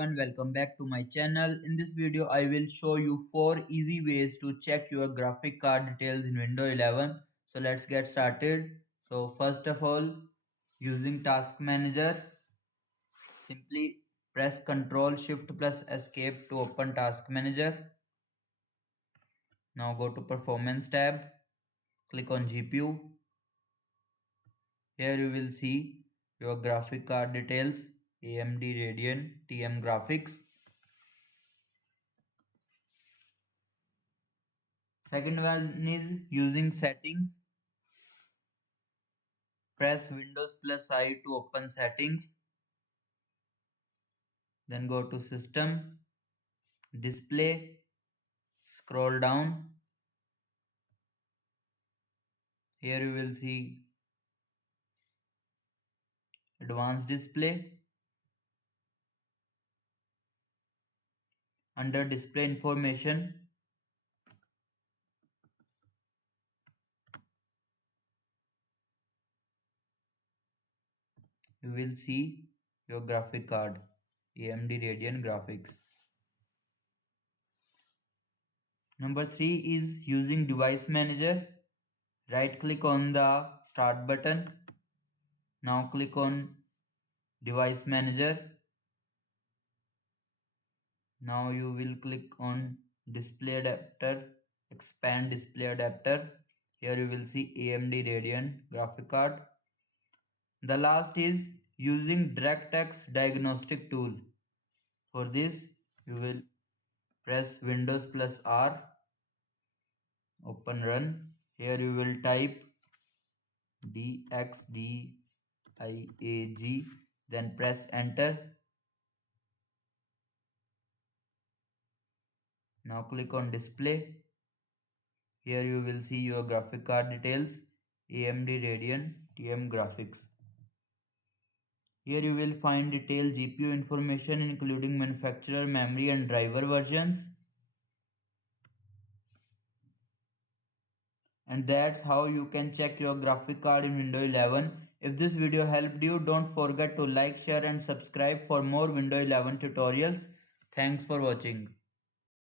And welcome back to my channel. In this video I will show you 4 easy ways to check your graphic card details in Windows 11. So let's get started. So first of all, using Task Manager, simply press Ctrl Shift plus Escape to open Task Manager. Now go to Performance tab, click on GPU. Here you will see your graphic card details, AMD Radeon TM graphics. Second one is using settings. Press Windows plus I to open settings. Then go to System, Display, scroll down. Here you will see Advanced Display. Under Display Information, you will see your graphic card, AMD Radeon graphics. Number 3 is using Device Manager. Right click on the Start button. Now click on Device Manager. Now you will click on Display Adapter, expand Display Adapter. Here you will see AMD Radeon graphic card. The last is using DirectX diagnostic tool. For this you will press Windows plus R, open run. Here you will type DXDIAG, then press enter. Now click on display. Here you will see your graphic card details, AMD Radeon TM graphics. Here you will find detailed GPU information including manufacturer, memory and driver versions. And that's how you can check your graphic card in Windows 11. If this video helped you, don't forget to like, share and subscribe for more Windows 11 tutorials. Thanks for watching.